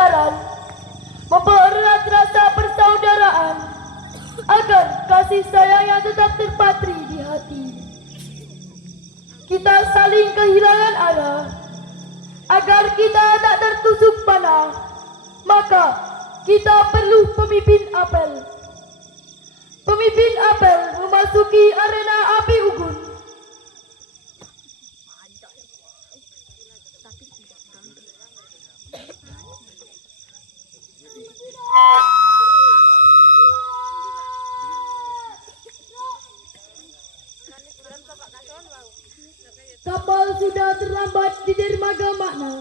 kebesaran, mempererat rasa persaudaraan, agar kasih sayang yang tetap terpatri di hati. Kita saling kehilangan arah, agar kita tak tertusuk panah, maka kita perlu pemimpin apel. Pemimpin apel memasuki arena api unggun. Kapal sudah terlambat di dermaga makna.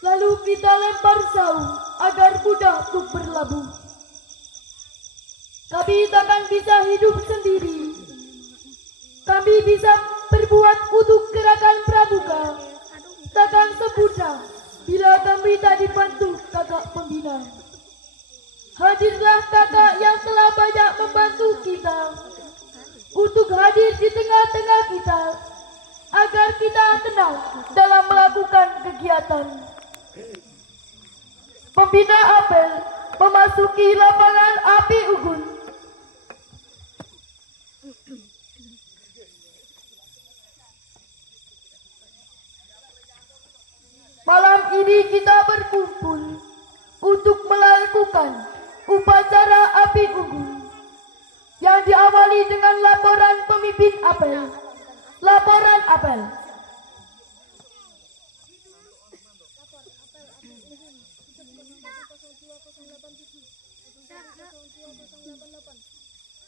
Lalu kita lempar saung agar mudah untuk berlabuh. Kami takkan bisa hidup sendiri. Kami bisa berbuat untuk gerakan pramuka. Takkan sempurna bila kami tak dibantu kakak pembina. Hadirlah kakak yang telah banyak membantu kita untuk hadir di tengah-tengah kita, agar kita tenang dalam melakukan kegiatan. Pembina apel memasuki lapangan api unggun. Malam ini kita berkumpul untuk melakukan upacara api unggun yang diawali dengan laporan pemimpin apel. Laporan apel.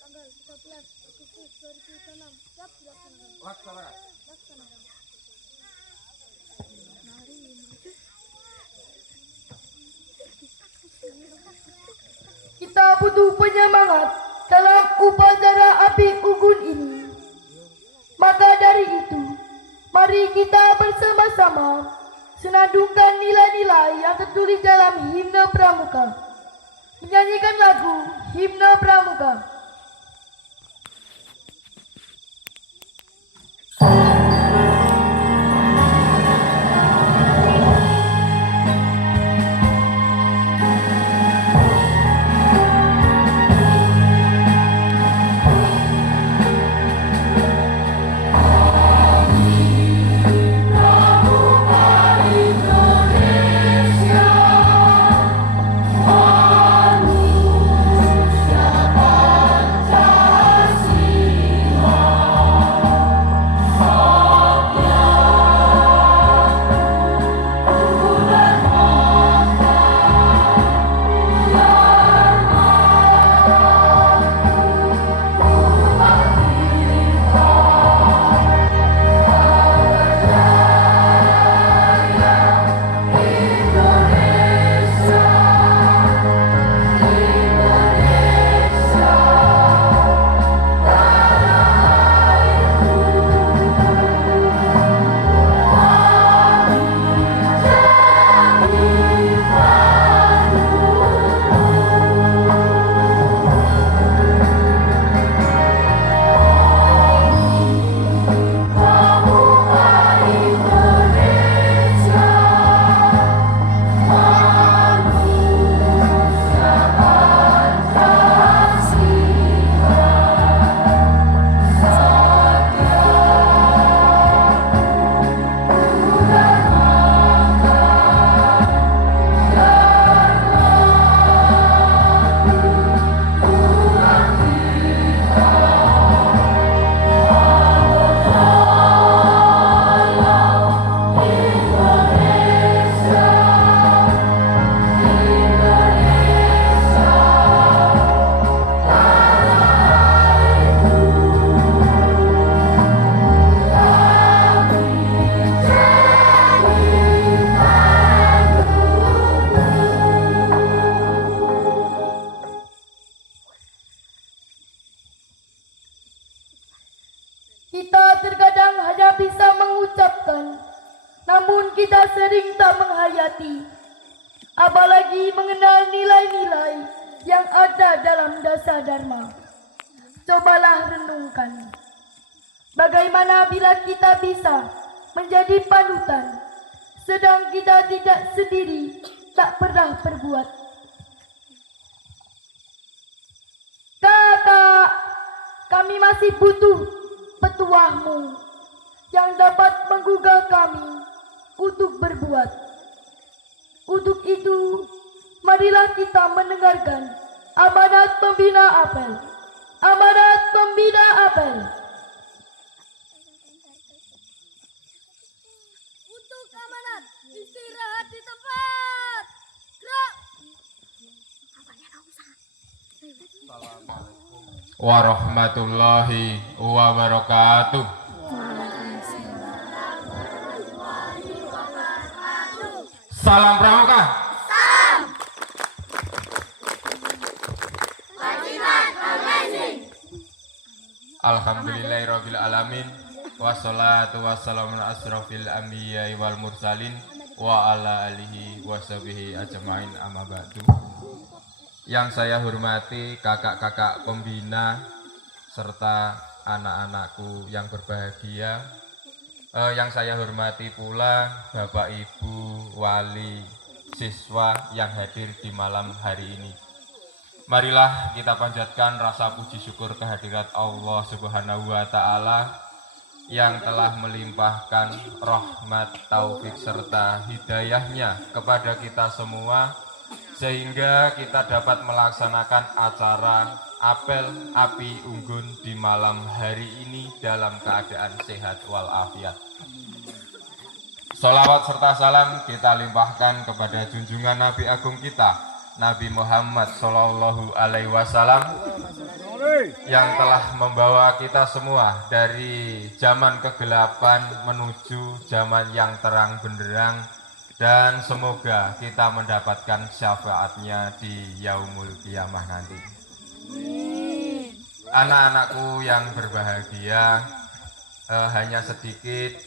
Tanggal 13 Agustus 2006. Siap dilaksanakan. Kita butuh penyemangat dalam upacara api unggun ini. Maka dari itu, mari kita bersama-sama senandungkan nilai-nilai yang tertulis dalam himne pramuka. Menyanyikan lagu himne pramuka. Kita terkadang hanya bisa mengucapkan, namun kita sering tak menghayati, apalagi mengenal nilai-nilai yang ada dalam dasar dharma. Cobalah renungkan, bagaimana bila kita bisa menjadi panutan, sedang kita tidak sendiri tak pernah berbuat. Kakak, kami masih butuh petuahmu yang dapat menggugah kami untuk berbuat. Untuk itu, marilah kita mendengarkan amanat pembina apel. Amanat pembina apel. Untuk amanat, istirahat di tempat. Gerak. Warahmatullahi wabarakatuh. Salam pramuka. Alhamdulillahirabbil alamin. Wassalatu wassalamu ala asrofil anbiya'i wal mursalin wa ala alihi washabihi ajmain amma ba'du. Yang saya hormati kakak-kakak pembina serta anak-anakku yang berbahagia. Yang saya hormati pula Bapak Ibu wali siswa yang hadir di malam hari ini. Marilah kita panjatkan rasa puji syukur kehadirat Allah Subhanahu wa Ta'ala yang telah melimpahkan rahmat, taufik serta hidayahnya kepada kita semua, sehingga kita dapat melaksanakan acara apel api unggun di malam hari ini dalam keadaan sehat walafiat. Sholawat serta salam kita limpahkan kepada junjungan Nabi Agung kita, Nabi Muhammad Sallallahu Alaihi Wasallam, yang telah membawa kita semua dari zaman kegelapan menuju zaman yang terang benderang, dan semoga kita mendapatkan syafaatnya di yaumul qiyamah nanti. Anak-anakku yang berbahagia, hanya sedikit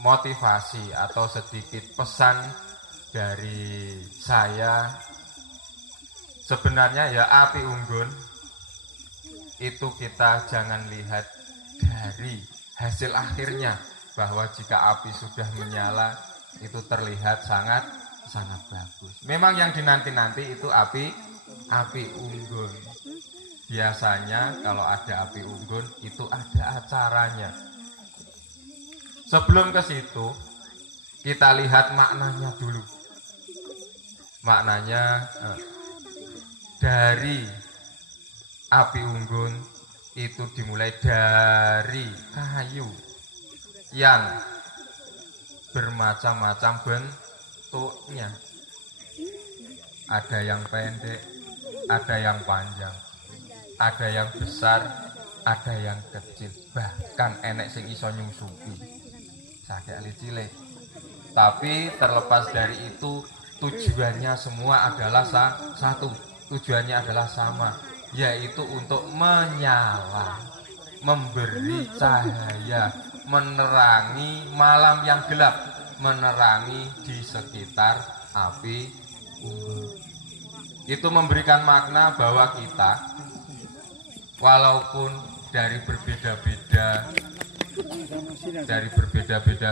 motivasi atau sedikit pesan dari saya. Sebenarnya ya api unggun itu kita jangan lihat dari hasil akhirnya, bahwa jika api sudah menyala itu terlihat sangat bagus. Memang yang dinanti-nanti itu api unggun. Biasanya kalau ada api unggun itu ada acaranya. Sebelum ke situ kita lihat maknanya dulu. Maknanya dari api unggun itu dimulai dari kayu yang bermacam-macam bentuknya. Ada yang pendek, ada yang panjang, ada yang besar, ada yang kecil, bahkan enek sing iso nyusupi sakit cilik. Tapi terlepas dari itu, tujuannya semua adalah satu. Tujuannya adalah sama, yaitu untuk menyala, memberi cahaya, menerangi malam yang gelap, menerangi di sekitar api unggun. Itu memberikan makna bahwa kita walaupun dari berbeda-beda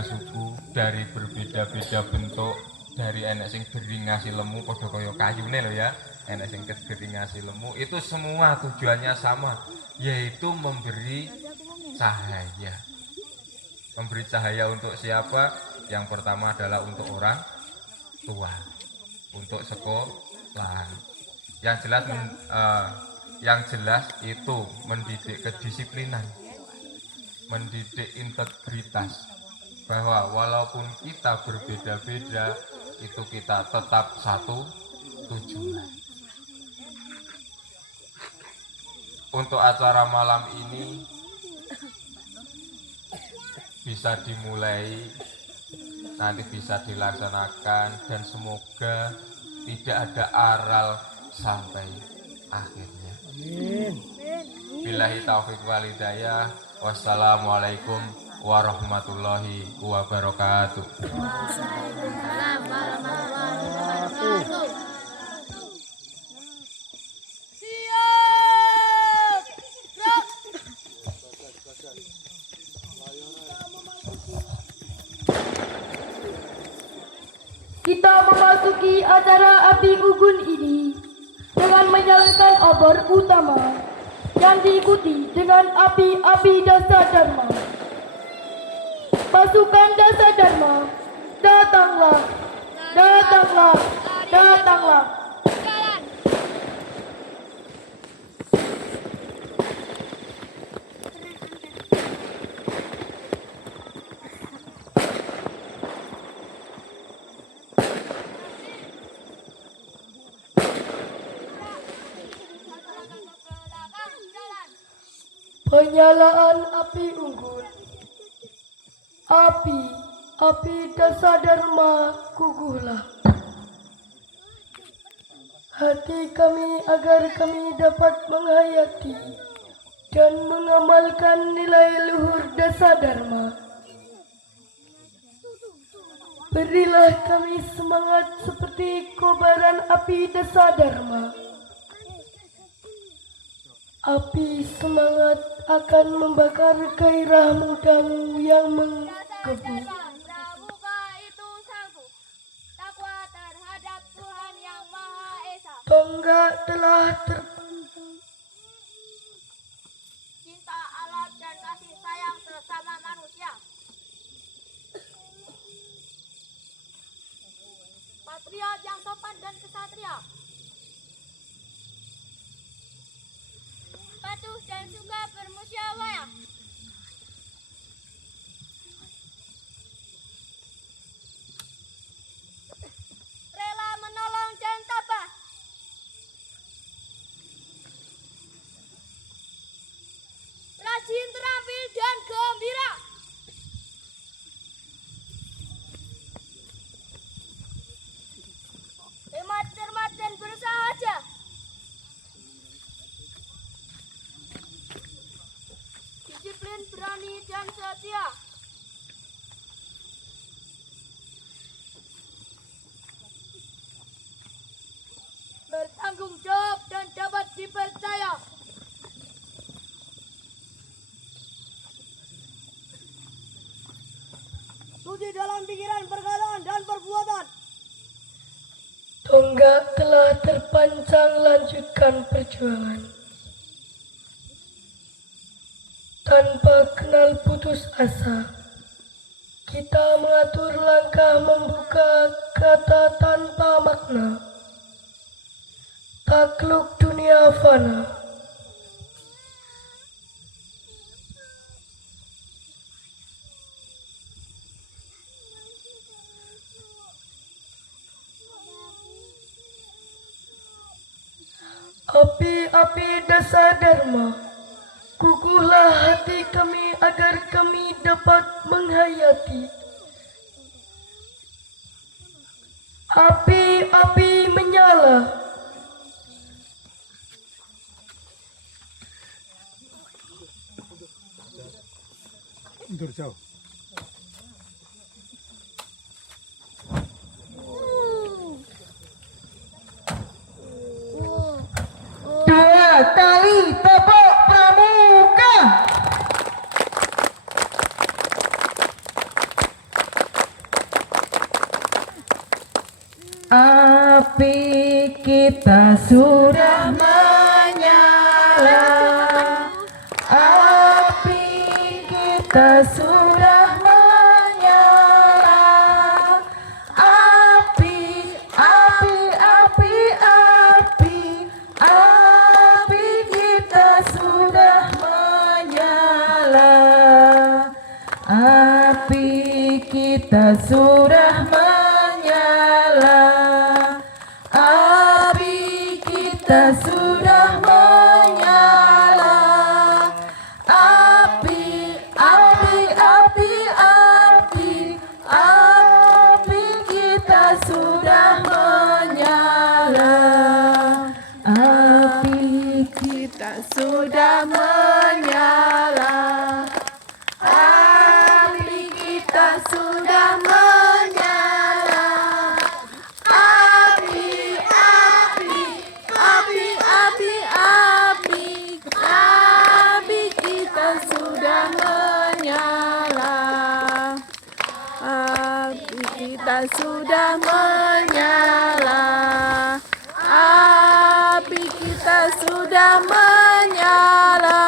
suku, dari berbeda-beda bentuk, dari enek sing gering ngasih lemu padha kaya kayune lho ya, enek sing gering ngasih lemu, itu semua tujuannya sama, yaitu memberi cahaya. Memberi cahaya untuk siapa? Yang pertama adalah untuk orang tua, untuk sekolah. Yang jelas itu mendidik kedisiplinan, mendidik integritas, bahwa walaupun kita berbeda-beda, itu kita tetap satu tujuan. Untuk acara malam ini bisa dimulai, nanti bisa dilaksanakan, dan semoga tidak ada aral sampai akhirnya. Billahi taufiq wal hidayah. Wassalamualaikum warahmatullahi wabarakatuh. Waalaikumsalam warahmatullahi wabarakatuh. Siap. Gerak. Kita memasuki memasuki acara api unggun ini dengan menyalakan obor utama yang diikuti dengan api-api dasa dharma. Pasukan dasa dharma, datanglah, datanglah, datanglah. Jalan. Jalan. Penyalaan api unggun. Api dasa dharma guguhlah. Hati kami agar kami dapat menghayati dan mengamalkan nilai luhur dasa dharma. Berilah kami semangat seperti kobaran api dasa dharma. Api semangat akan membakar gairah mudamu yang menggebu. Pramuka itu sanggup takwa terhadap Tuhan yang Maha Esa. Tonggak telah terpantang. Cinta alam dan kasih sayang sesama manusia. Patriot yang sopan dan kesatria. Patuh dan suka bermusyawarah. Rela menolong dan tabah. Rajin, terampil dan gembira. Hemat, cermat dan bersahaja. Disiplin, berani dan setia. Bertanggung jawab dan dapat dipercaya. Suci dalam pikiran, perkataan, dan perbuatan. Tonggak telah terpancang, lanjutkan perjuangan. Tanpa kenal putus asa, kita mengatur langkah membuka kata tanpa makna. Takluk dunia fana. Api-api dasa dharma, guguhlah hati kami agar kami dapat menghayati. Api-api menyala. Mundur jauh. Dua kali tepuk pramuka. Api kita sudah menyala. Api kita sudah menyala. Api, api, api, api, api kita sudah menyala. Api kita sudah menyala. Api kita sudah menyala. Api, api, api, api, api kita sudah menyala. Api kita sudah menyala. Api kita sudah menyala. Api, api, api, api, api, api kita sudah menyala. Api kita sudah menyala. sudah menyala.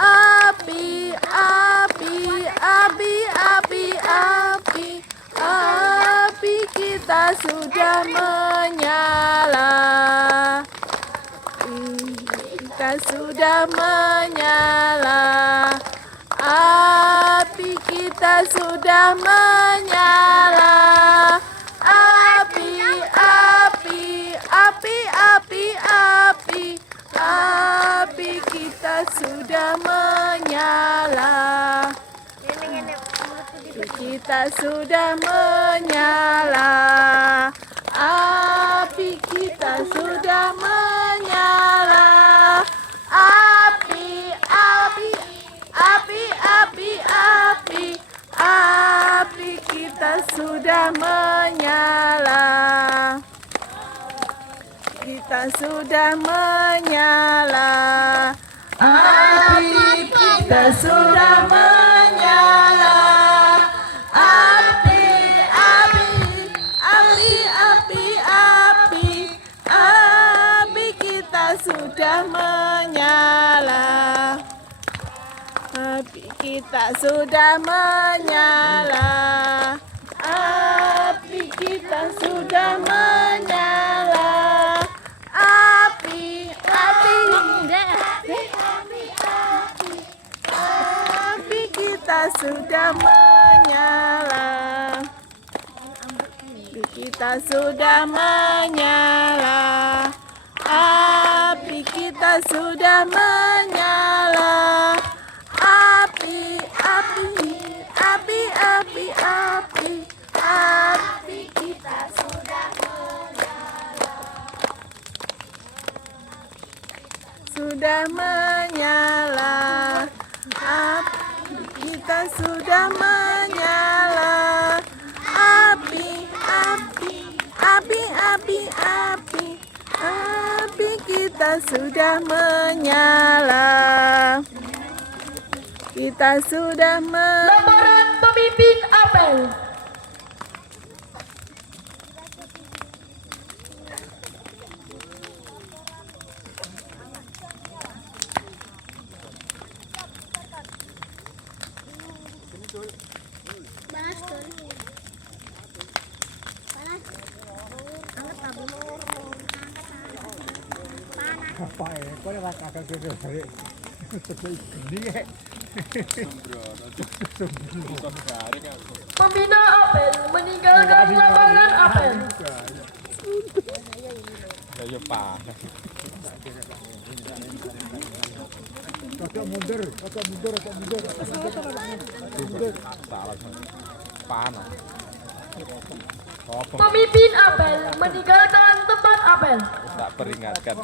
Api, api, api, api, api, api kita sudah menyala. Kita sudah menyala. Api kita sudah menyala. Api, api, api, api, api, api kita sudah menyala. Api kita sudah menyala. Api kita sudah menyala. Api, api, api, api, api, api kita sudah menyala. Kita sudah menyala. Api kita sudah menyala. Api, api, api, api, api, api kita sudah menyala. Api kita sudah menyala. Api kita sudah menyala. Api, api, api kita sudah menyala. Api kita sudah menyala. Api kita sudah menyala. Api, api, api, api, api, api kita sudah menyala. Sudah menyala. Api kita sudah menyala. Api, api, api, api, api, api kita sudah menyala. Kita sudah Laporan pemimpin apel. Apa ya? Kau lewat kakak kerja saya. Ini ya. Pembina apel meninggalkan lapangan apel. Kakak mundur, kakak mundur, kakak mundur. Pemimpin apel meninggalkan tempat apel. Tak peringatkan.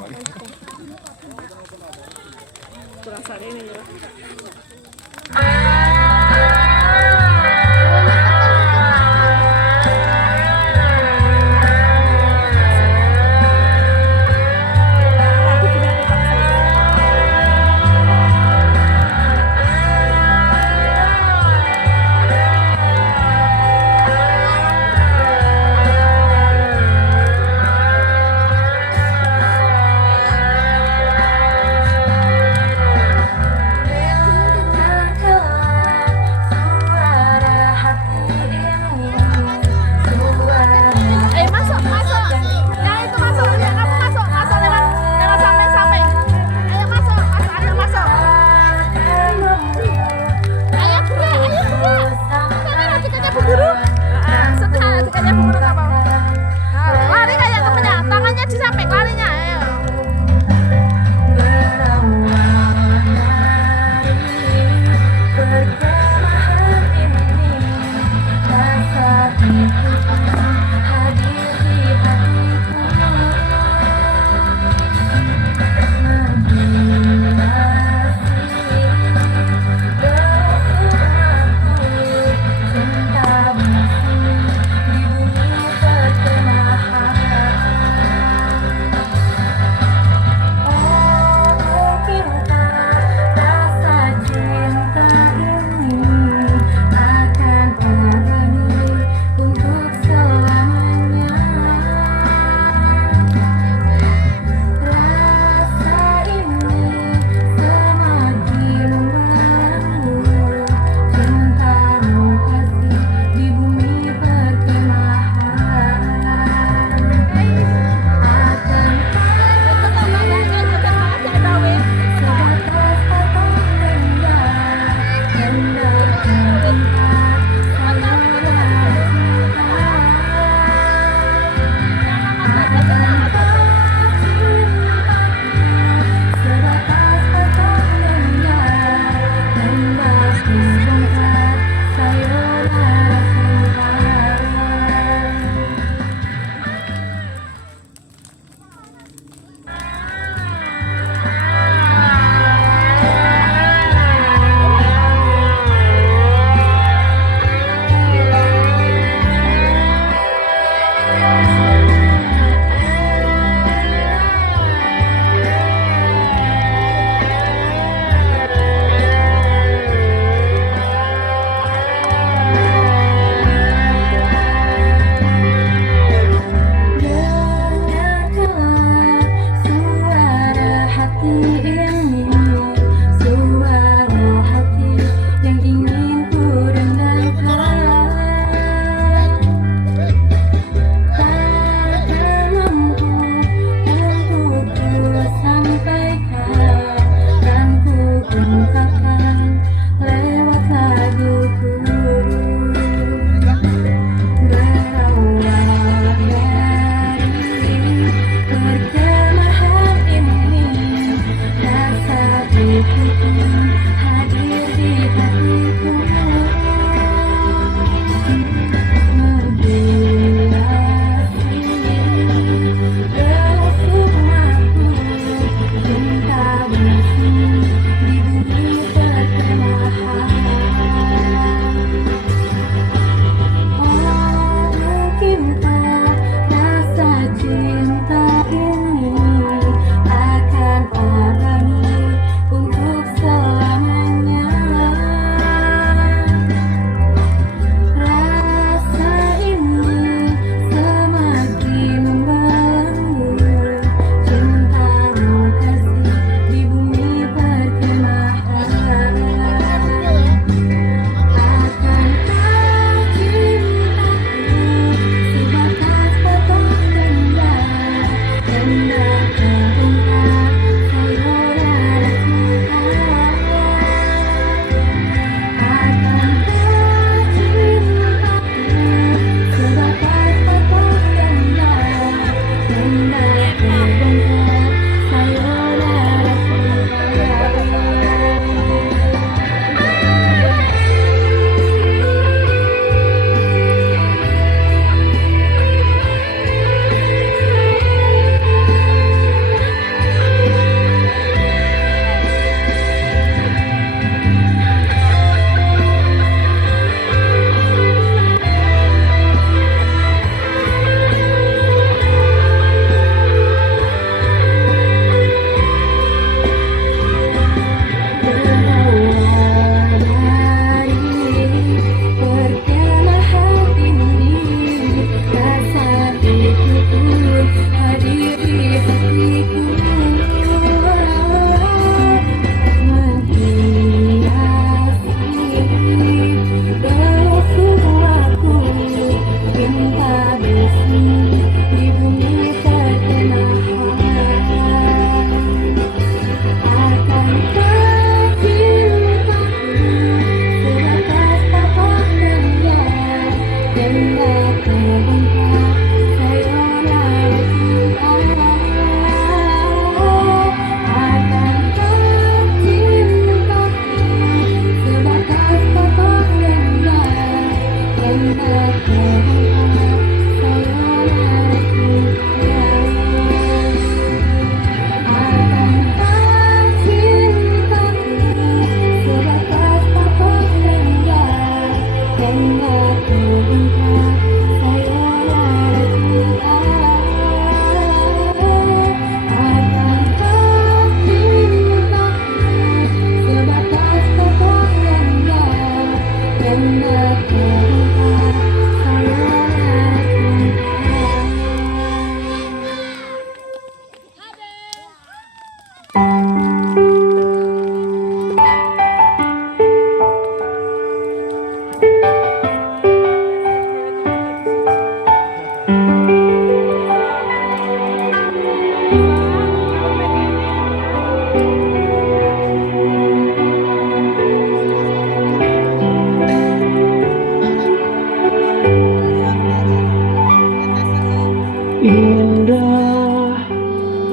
Indah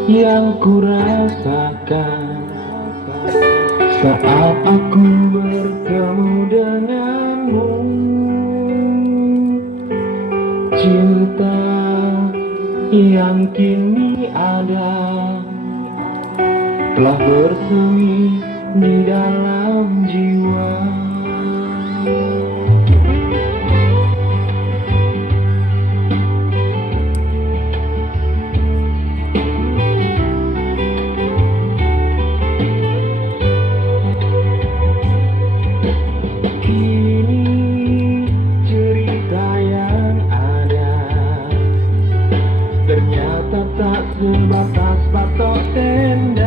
yang kurasakan saat aku bertemu denganmu. Cinta yang kini ada telah bersemi di dalam jiwa. Kini cerita yang ada ternyata tak sebatas patok tenda.